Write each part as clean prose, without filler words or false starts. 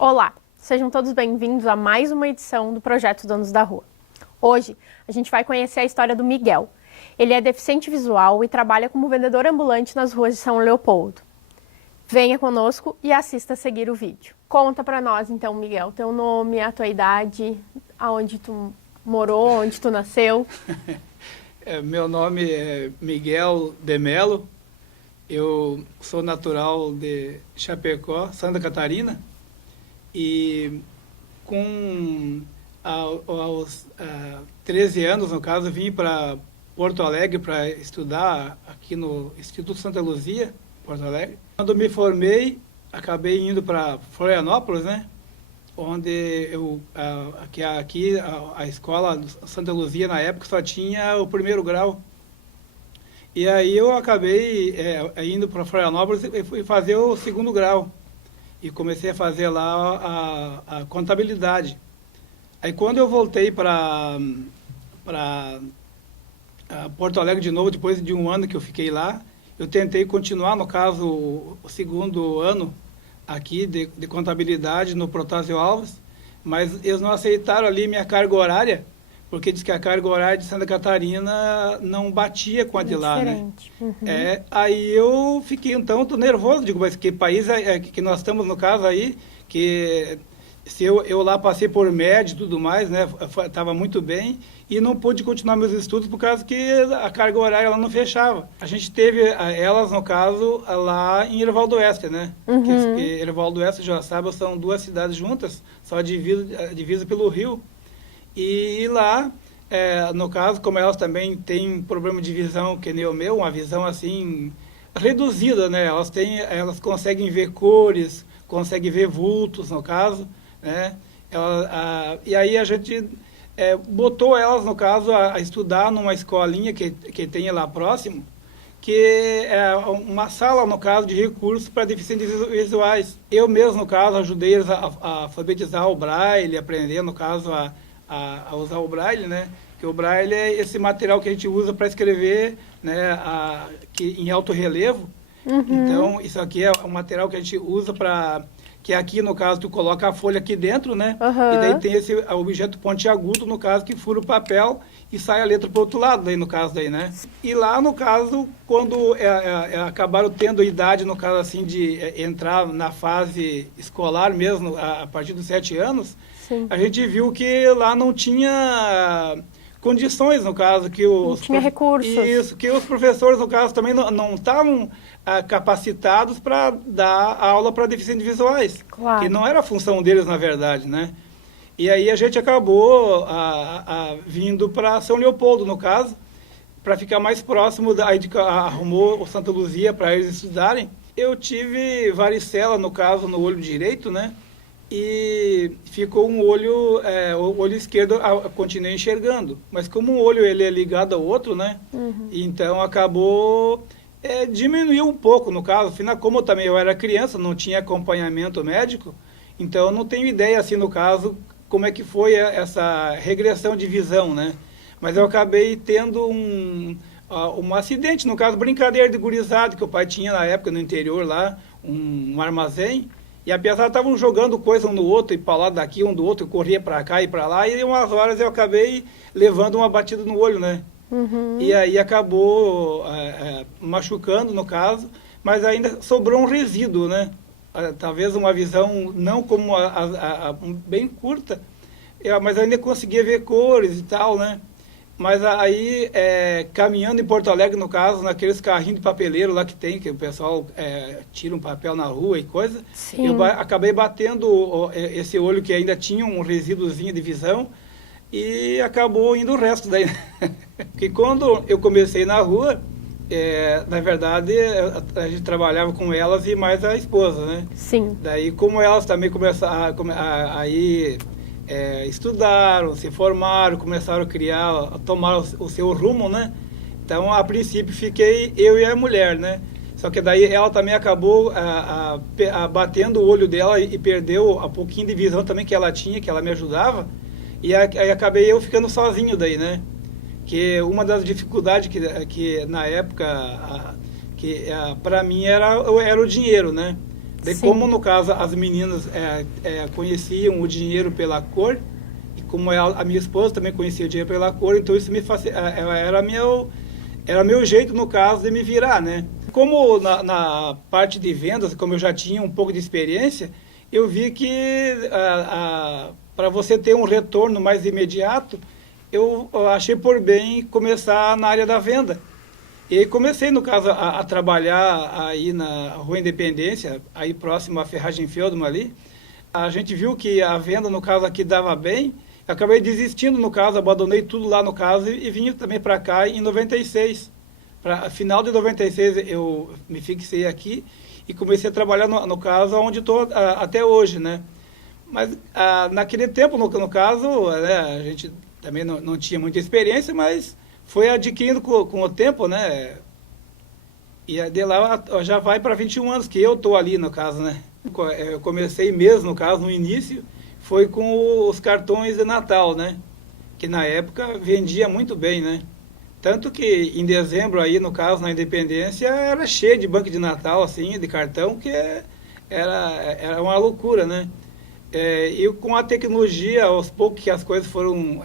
Olá, sejam todos bem-vindos a mais uma edição do Projeto Donos da Rua. Hoje, a gente vai conhecer a história do Miguel. Ele é deficiente visual e trabalha como vendedor ambulante nas ruas de São Leopoldo. Venha conosco e assista a seguir o vídeo. Conta pra nós, então, Miguel, teu nome, a tua idade, aonde tu morou, onde tu nasceu. Meu nome é Miguel de Melo, eu sou natural de Chapecó, Santa Catarina, e aos 13 anos, no caso, vim para Porto Alegre para estudar aqui no Instituto Santa Luzia, Porto Alegre. Quando me formei, acabei indo para Florianópolis, né? Onde a escola Santa Luzia, na época, só tinha o primeiro grau. E aí eu acabei indo para Florianópolis e fui fazer o segundo grau. E comecei a fazer lá a contabilidade. Aí quando eu voltei para Porto Alegre de novo, depois de um ano que eu fiquei lá, eu tentei continuar, no caso, o segundo ano aqui de contabilidade no Protásio Alves, mas eles não aceitaram ali minha carga horária, porque diz que a carga horária de Santa Catarina não batia com a de lá, né? Uhum. Aí eu fiquei, então, tô nervoso, digo, mas que país é que nós estamos, no caso aí, que se eu lá passei por médio e tudo mais, né, estava muito bem, e não pude continuar meus estudos por causa que a carga horária ela não fechava. A gente teve elas, no caso, lá em Erivaldo Oeste, né? Uhum. Que Erivaldo Oeste e Joaçaba são duas cidades juntas, só divisa pelo rio. E lá, no caso, como elas também têm problema de visão, que nem o meu, uma visão assim reduzida, né? Elas conseguem ver cores, conseguem ver vultos, no caso, né? E aí a gente botou elas, no caso, a estudar numa escolinha que tem lá próximo, que é uma sala, no caso, de recursos para deficientes visuais. Eu mesmo, no caso, ajudei eles a alfabetizar o braille, aprender, no caso, a usar o braille, né? Que o braille é esse material que a gente usa para escrever, né? Em alto relevo. Uhum. Então, isso aqui é um material que a gente usa para... Que aqui, no caso, tu coloca a folha aqui dentro, né? Uhum. E daí tem esse objeto pontiagudo, no caso, que fura o papel e sai a letra para o outro lado, daí, no caso, daí, né? E lá, no caso, quando acabaram tendo idade, no caso, assim, de entrar na fase escolar mesmo, a partir dos 7 anos, sim, a gente viu que lá não tinha condições, no caso, que não tinha recursos. Isso, que os professores, no caso, também não estavam capacitados para dar aula para deficientes visuais. Claro. Que não era a função deles, na verdade, né? E aí a gente acabou vindo para São Leopoldo, no caso, para ficar mais próximo, arrumou o Santa Luzia para eles estudarem. Eu tive varicela, no caso, no olho direito, né? E ficou o olho esquerdo, continuei enxergando. Mas como um olho ele é ligado ao outro, né? Uhum. Então acabou... diminuiu um pouco, no caso. Afinal, como também eu era criança, não tinha acompanhamento médico, então eu não tenho ideia, assim, no caso, como é que foi essa regressão de visão, né? Mas eu acabei tendo um acidente, no caso, brincadeira de gurizada, que o pai tinha na época no interior lá, um armazém, e a pessoa estavam jogando coisa um no outro, e para lá daqui, um do outro, eu corria para cá e para lá, e umas horas eu acabei levando uma batida no olho, né? Uhum. E aí acabou machucando, no caso, mas ainda sobrou um resíduo, né? Talvez uma visão não como bem curta, mas ainda conseguia ver cores e tal, né? Mas aí, caminhando em Porto Alegre, no caso, naqueles carrinhos de papeleiro lá que tem, que o pessoal tira um papel na rua e coisa, sim, eu acabei batendo esse olho que ainda tinha um resíduozinho de visão, e acabou indo o resto daí. Porque quando eu comecei na rua, na verdade, a gente trabalhava com elas e mais a esposa, né? sim. Daí, como elas também começaram estudaram, se formaram, começaram a tomar o seu rumo, né? Então, a princípio, fiquei eu e a mulher, né? Só que daí ela também acabou batendo o olho dela e perdeu a pouquinho de visão também que ela tinha, que ela me ajudava. E aí acabei eu ficando sozinho daí, né? Que uma das dificuldades que na época, para mim era o dinheiro, né? Daí, Sim. como no caso as meninas conheciam o dinheiro pela cor, e como a minha esposa também conhecia o dinheiro pela cor, então isso era meu jeito, no caso, de me virar, né? Como na parte de vendas, como eu já tinha um pouco de experiência, eu vi que para você ter um retorno mais imediato, eu achei por bem começar na área da venda. E aí comecei, no caso, a trabalhar aí na Rua Independência, aí próximo à Ferragem Feldman ali. A gente viu que a venda, no caso, aqui dava bem. Eu acabei desistindo, no caso, abandonei tudo lá, no caso, e vim também para cá em 96. Final de 96 eu me fixei aqui e comecei a trabalhar, no caso, onde estou até hoje, né? Mas naquele tempo, no caso, né, a gente também não tinha muita experiência, mas foi adquirindo com o tempo, né? E de lá já vai para 21 anos que eu estou ali, no caso, né? Eu comecei mesmo, no caso, no início, foi com os cartões de Natal, né? Que na época vendia muito bem, né? Tanto que em dezembro aí, no caso, na Independência, era cheio de banco de Natal, assim, de cartão, que era uma loucura, né? E com a tecnologia, aos poucos que as coisas foram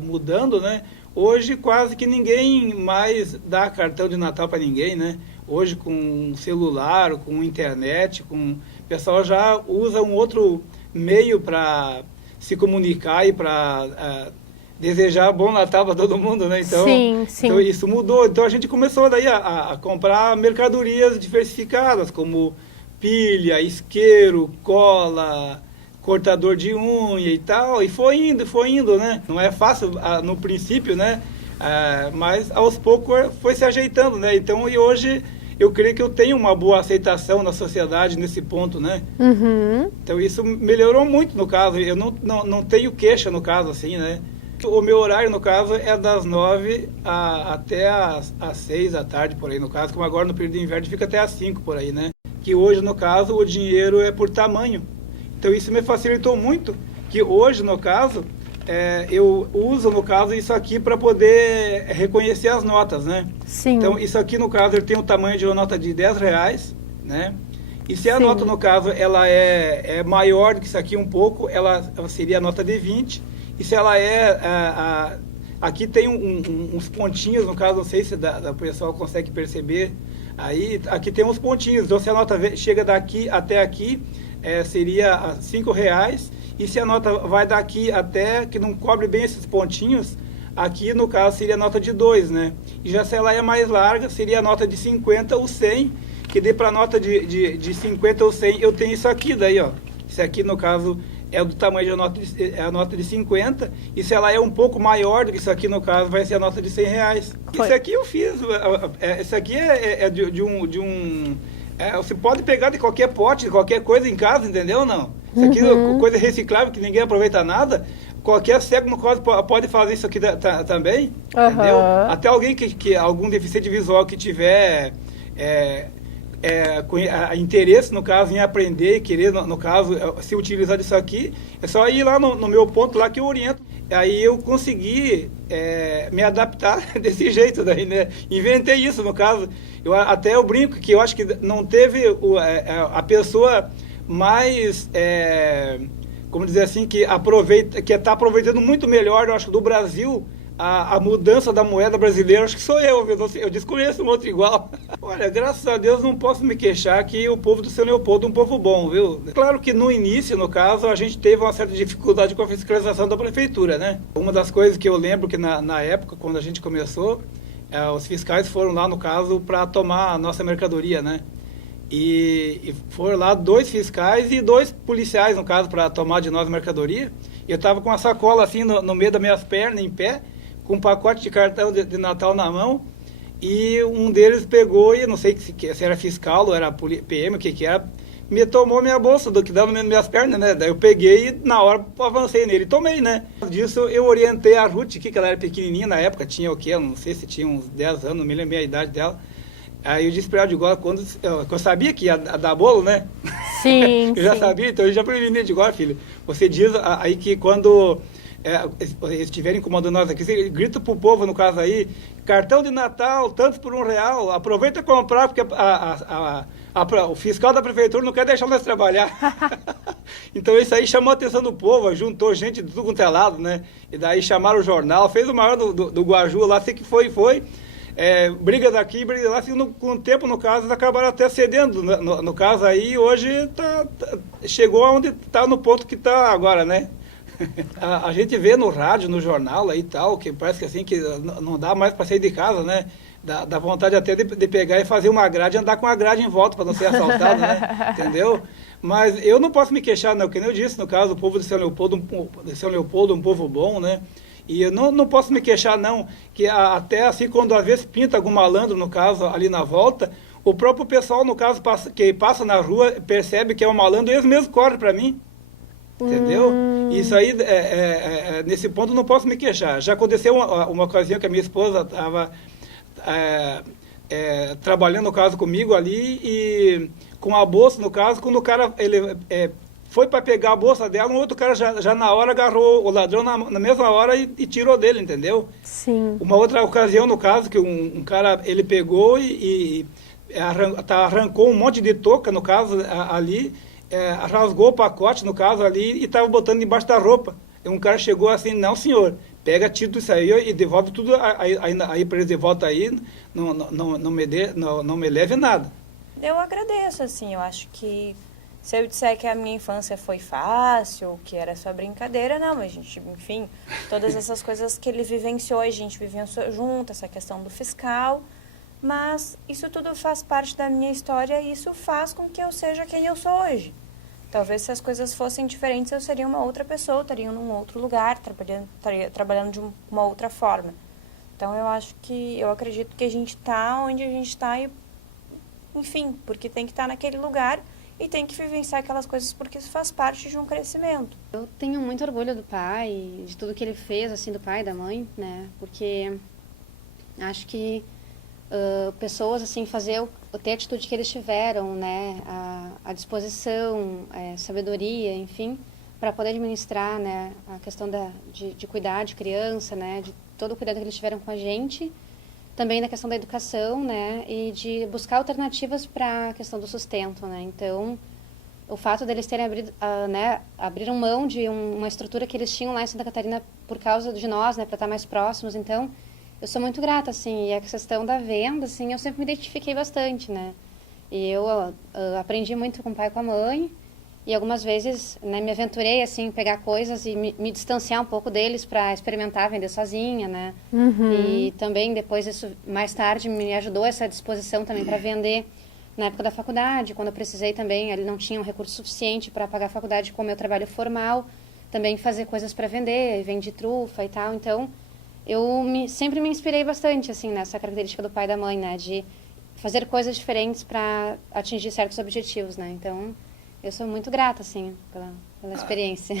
mudando, né? Hoje quase que ninguém mais dá cartão de Natal para ninguém, né? Hoje com celular, com internet, o pessoal já usa um outro meio para se comunicar e para desejar bom Natal para todo mundo, né? Então, Sim, sim. Então isso mudou. Então a gente começou daí a comprar mercadorias diversificadas, como pilha, isqueiro, cola, cortador de unha e tal, e foi indo, né? Não é fácil no princípio, né? Mas aos poucos foi se ajeitando, né? Então, e hoje eu creio que eu tenho uma boa aceitação na sociedade nesse ponto, né? Uhum. Então isso melhorou muito, no caso. Eu não tenho queixa, no caso, assim, né? O meu horário, no caso, é das 9 até às 6 da tarde, por aí, no caso, como agora no período de inverno fica até às 5, por aí, né? Que hoje, no caso, o dinheiro é por tamanho. Então isso me facilitou muito, que hoje, no caso, eu uso, no caso, isso aqui para poder reconhecer as notas, né? Sim. Então isso aqui, no caso, ele tem o tamanho de uma nota de R$10, né? E se a Sim. nota, no caso, ela é maior do que isso aqui um pouco, ela seria a nota de 20. E se ela aqui tem uns pontinhos, no caso, não sei se o pessoal consegue perceber, aí aqui tem uns pontinhos, então se a nota chega daqui até aqui, seria R$5, e se a nota vai daqui até, que não cobre bem esses pontinhos, aqui no caso seria a nota de 2, né? E já se ela é mais larga, seria a nota de 50 ou 100, que dê para a nota de 50 ou 100, eu tenho isso aqui daí, ó. Isso aqui, no caso, é do tamanho da a nota de 50, e se ela é um pouco maior do que isso aqui, no caso, vai ser a nota de R$100. Isso aqui eu fiz, isso aqui você pode pegar de qualquer pote, de qualquer coisa em casa, entendeu ou não? Isso aqui é coisa reciclável que ninguém aproveita nada. Qualquer cego no caso pode fazer isso aqui também, entendeu? Até alguém algum deficiente visual que tiver interesse, no caso, em aprender e querer, no caso, se utilizar disso aqui, é só ir lá no meu ponto lá que eu oriento. Aí eu consegui me adaptar desse jeito daí, né? Inventei isso, no caso. Até eu brinco que eu acho que não teve a pessoa mais, como dizer assim, que está aproveitando muito melhor, eu acho, do Brasil, a mudança da moeda brasileira, acho que sou eu desconheço um outro igual. Olha, graças a Deus não posso me queixar que o povo do São Leopoldo é um povo bom, viu? Claro que no início, no caso, a gente teve uma certa dificuldade com a fiscalização da prefeitura, né? Uma das coisas que eu lembro que na época, quando a gente começou, os fiscais foram lá, no caso, para tomar a nossa mercadoria, né? E foram lá 2 fiscais e 2 policiais, no caso, para tomar de nós a mercadoria. Eu estava com uma sacola assim no meio das minhas pernas, em pé, com um pacote de cartão de Natal na mão, e um deles pegou, e não sei se era fiscal ou era PM, o que era, me tomou minha bolsa, do que dava nas minhas pernas, né? Daí eu peguei e na hora avancei nele e tomei, né? Disso eu orientei a Ruth, que ela era pequenininha na época, tinha o quê? Eu não sei se tinha uns 10 anos, não me lembro a idade dela. Aí eu disse pra ela de igual, quando eu sabia que ia dar bolo, né? Sim, eu já sabia, então eu já preveni de igual, filho. Você diz aí que quando eles estiverem incomodando nós aqui, você grita pro povo, no caso aí, cartão de Natal, tantos por R$1, aproveita e comprar, porque a o fiscal da prefeitura não quer deixar nós trabalhar. Então isso aí chamou a atenção do povo, juntou gente de tudo quanto é lado, né? E daí chamaram o jornal, fez o maior do Guaju lá, assim que foi. Briga daqui, briga lá, assim, com o tempo, no caso, acabaram até cedendo. No caso aí, hoje chegou aonde está no ponto que está agora, né? A gente vê no rádio, no jornal aí e tal, que parece que assim, que não dá mais para sair de casa, né? Dá vontade até de pegar e fazer uma grade e andar com a grade em volta para não ser assaltado, né? Entendeu? Mas eu não posso me queixar, não, que nem eu disse, no caso, o povo de São Leopoldo, um povo bom, né? E eu não posso me queixar, não, que até assim, quando às vezes pinta algum malandro, no caso, ali na volta, o próprio pessoal, no caso, que passa na rua, percebe que é um malandro e eles mesmos correm para mim. Entendeu? Isso aí, nesse ponto, não posso me queixar. Já aconteceu uma ocasião que a minha esposa estava trabalhando, no caso, comigo ali, e com a bolsa, no caso, quando o cara foi para pegar a bolsa dela, um outro cara já na hora agarrou o ladrão na mesma hora e tirou dele, entendeu? Sim. Uma outra ocasião, no caso, que um cara, ele pegou e arrancou um monte de touca, no caso, ali, rasgou o pacote, no caso, ali, e estava botando debaixo da roupa. E um cara chegou assim, não, senhor, pega tudo isso aí e devolve tudo aí para eles de volta aí, não me leve nada. Eu agradeço, assim, eu acho que se eu disser que a minha infância foi fácil, que era só brincadeira, não, mas a gente, enfim, todas essas coisas que ele vivenciou, a gente vivenciou junto, essa questão do fiscal, mas isso tudo faz parte da minha história e isso faz com que eu seja quem eu sou hoje. Talvez se as coisas fossem diferentes, eu seria uma outra pessoa, estaria num outro lugar, estaria trabalhando de uma outra forma. Então eu acredito que a gente está onde a gente está e, enfim, porque tem que estar naquele lugar e tem que vivenciar aquelas coisas porque isso faz parte de um crescimento. Eu tenho muito orgulho do pai, de tudo que ele fez, assim, do pai e da mãe, né? Porque acho que pessoas, assim, ter a atitude que eles tiveram, né? A disposição, sabedoria, enfim, para poder administrar, né? A questão de cuidar de criança, né? De todo o cuidado que eles tiveram com a gente. Também na questão da educação, né, e de buscar alternativas para a questão do sustento, né. Então, o fato deles terem abriram mão de uma estrutura que eles tinham lá em Santa Catarina por causa de nós, né, para estar mais próximos. Então, eu sou muito grata, assim, e a questão da venda, assim, eu sempre me identifiquei bastante, né. E eu aprendi muito com o pai e com a mãe. E algumas vezes, né, me aventurei, assim, pegar coisas e me distanciar um pouco deles para experimentar vender sozinha, né? Uhum. E também depois isso, mais tarde, me ajudou essa disposição também para vender na época da faculdade, quando eu precisei também, ele não tinha um recurso suficiente para pagar a faculdade com o meu trabalho formal, também fazer coisas para vender, vendi trufa e tal. Então, eu sempre me inspirei bastante, assim, nessa característica do pai e da mãe, né? De fazer coisas diferentes para atingir certos objetivos, né? Então, eu sou muito grata, assim, pela experiência.